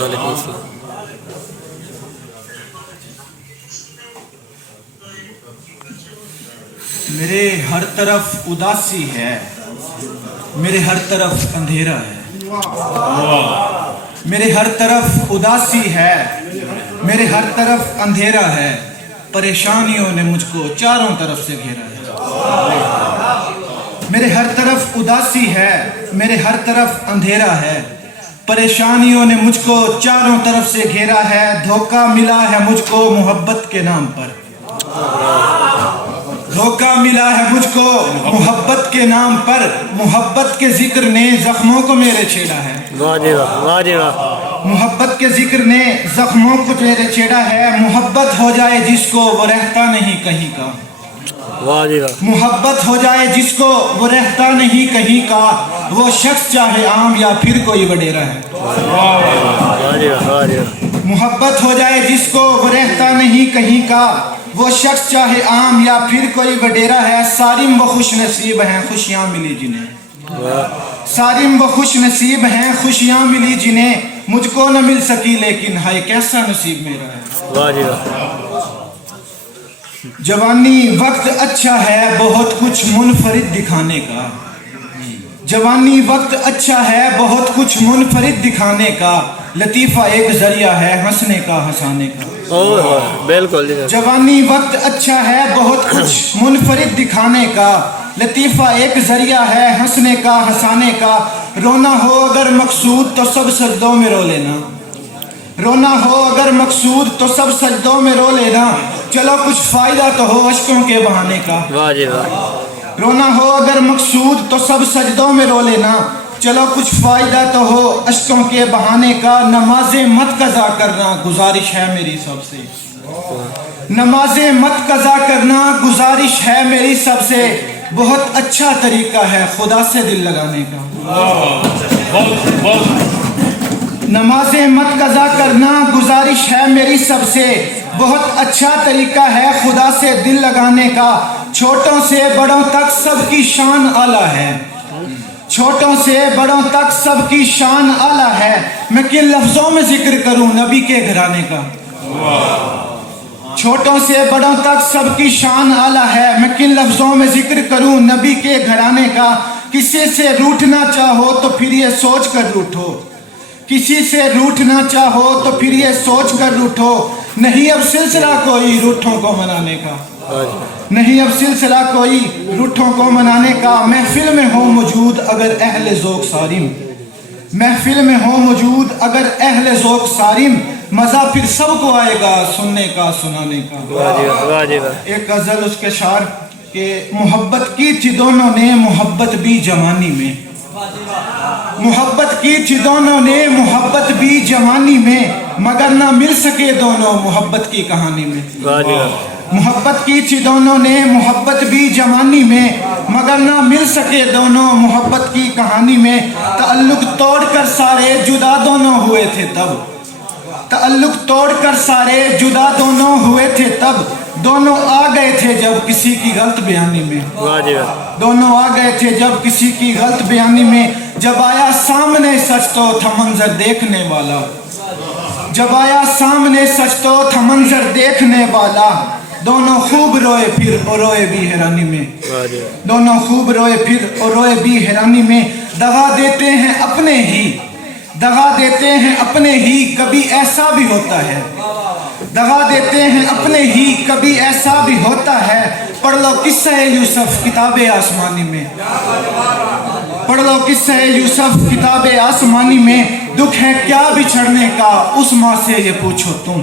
وعلیکم السلام۔ میرے ہر طرف اداسی ہے، میرے ہر طرف اندھیرا ہے، میرے ہر طرف اداسی ہے، میرے ہر طرف اندھیرا ہے، پریشانیوں نے مجھ کو چاروں طرف سے گھیرا ہے۔ میرے ہر طرف اداسی ہے، میرے ہر طرف اندھیرا ہے، پریشانیوں نے مجھ کو چاروں طرف سے گھیرا ہے، دھوکہ ملا ہے مجھ کو محبت کے نام پر، دھوکہ ملا ہے مجھ کو محبت کے نام پر، محبت کے ذکر نے زخموں کو میرے چھیڑا ہے، واہ جی واہ، واہ جی واہ، محبت کے ذکر نے زخموں کو میرے چھیڑا ہے، محبت ہو جائے جس کو وہ رہتا نہیں کہیں کا، واہ جی واہ، محبت ہو جائے جس کو وہ رہتا نہیں کہیں کا، وہ شخص چاہے عام یا پھر کوئی وڈیرا ہے، واہ جی واہ، واہ جی واہ، محبت ہو جائے جس کو وہ رہتا نہیں کہیں کا، وہ شخص چاہے عام یا پھر کوئی وڈیرا ہے، سارم و خوش نصیب ہیں خوشیاں ملی جنہیں، سارم و خوش نصیب ہیں خوشیاں ملی جنہیں، مجھ کو نہ مل سکی لیکن ہائے کیسا نصیب میرا ہے۔ واہ جی واہ، جوانی وقت اچھا ہے بہت کچھ منفرد دکھانے کا، جوانی وقت اچھا ہے بہت کچھ منفرد دکھانے کا، لطیفہ ایک ذریعہ ہے ہنسنے کا ہنسانے کا، بالکل جی، جوانی وقت اچھا ہے بہت کچھ منفرد دکھانے کا، لطیفہ ایک ذریعہ ہے ہنسنے کا ہنسانے کا، رونا ہو اگر مقصود تو سب سجدوں میں رو لینا، رونا ہو اگر مقصود تو سب سجدوں میں رو لینا، چلو کچھ فائدہ تو ہو اشکوں کے بہانے کا، واہ جی واہ، رونا ہو اگر مقصود تو سب سجدوں میں رو لینا، چلو کچھ فائدہ تو ہو اشکوں کے بہانے کا، نمازیں مت قضا کرنا گزارش ہے میری سب سے، نمازیں مت قضا کرنا گزارش ہے میری سب سے، بہت اچھا طریقہ ہے خدا سے دل لگانے کا، نمازیں مت قضا کرنا گزارش ہے میری سب سے، بہت اچھا طریقہ ہے خدا سے دل لگانے کا، چھوٹوں سے بڑوں تک سب کی شان اعلیٰ ہے، چھوٹوں سے بڑوں تک سب کی شان اعلیٰ ہے، میں کن لفظوں میں ذکر کروں نبی کے گھرانے کا، چھوٹوں سے بڑوں تک سب کی شان اعلیٰ ہے، میں کن لفظوں میں ذکر کروں نبی کے گھرانے کا، کسی سے روٹھنا چاہو تو پھر یہ سوچ کر روٹھو، کسی سے روٹھنا چاہو تو پھر یہ سوچ کر روٹھو، نہیں اب سلسلہ کوئی روٹھوں کو منانے کا، نہیں اب سلسلہ کوئی روٹھوں کو منانے کا، محفل میں ہو موجود اگر اہل ذوق صارم، محفل میں ہو موجود اگر اہل ذوق صارم، مزہ پھر سب کو آئے گا سننے کا سنانے کا۔ واہ جی واہ، واہ جی واہ، ایک غزل اس کے شعر کہ محبت کی تھی دونوں نے محبت بھی جوانی میں، محبت کی تھی دونوں نے محبت بھی جوانی میں، مگر نہ مل سکے دونوں محبت کی کہانی میں، واہ جی واہ، محبت کی تھی دونوں نے محبت بھی جوانی میں، مگر نہ مل سکے دونوں محبت کی کہانی میں، تعلق توڑ کر سارے جدا دونوں ہوئے تھے تب، تعلق توڑ کر سارے جدا دونوں ہوئے تھے تب، دونوں آ گئے تھے جب کسی کی غلط بیانی میں، واہ جی واہ، دونوں آ گئے تھے جب کسی کی غلط بیانی میں، جب آیا سامنے سچ تو تھا منظر دیکھنے والا، جب آیا سامنے سچ تو تھا منظر دیکھنے والا، دونوں خوب روئے پھر اور روئے بھی حیرانی میں، واہ جی واہ، دونوں خوب روئے پھر اور روئے بھی حیرانی میں، دغا دیتے ہیں اپنے ہی، دغا دیتے ہیں اپنے ہی کبھی ایسا بھی ہوتا ہے، دغا دیتے ہیں اپنے ہی کبھی ایسا بھی ہوتا ہے، پڑھ لو قصہ یوسف کتاب آسمانی میں، پڑھ لو قصہ یوسف کتاب آسمانی میں، دکھ ہے کیا بچھڑنے کا اس ماں سے یہ پوچھو تم،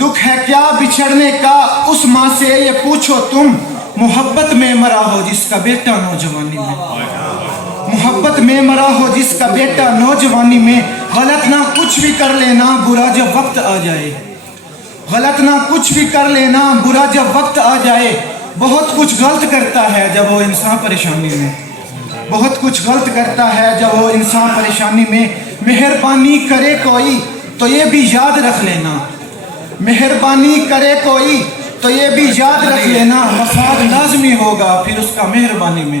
دکھ ہے کیا بچھڑنے کا اس ماں سے یہ پوچھو تم، محبت میں مرا ہو جس کا بیٹا نوجوانی میں، محبت میں مرا ہو جس کا بیٹا نوجوانی میں، غلط نہ کچھ بھی کر لینا برا جب وقت آ جائے، غلط نہ کچھ بھی کر لینا برا جب وقت آ جائے، بہت کچھ غلط کرتا ہے جب وہ انسان پریشانی میں، بہت کچھ غلط کرتا ہے جب وہ انسان پریشانی میں، مہربانی کرے کوئی تو یہ بھی یاد رکھ لینا، مہربانی کرے کوئی تو یہ بھی یاد رکھ لینا، مفاد لازمی ہوگا پھر اس کا مہربانی میں،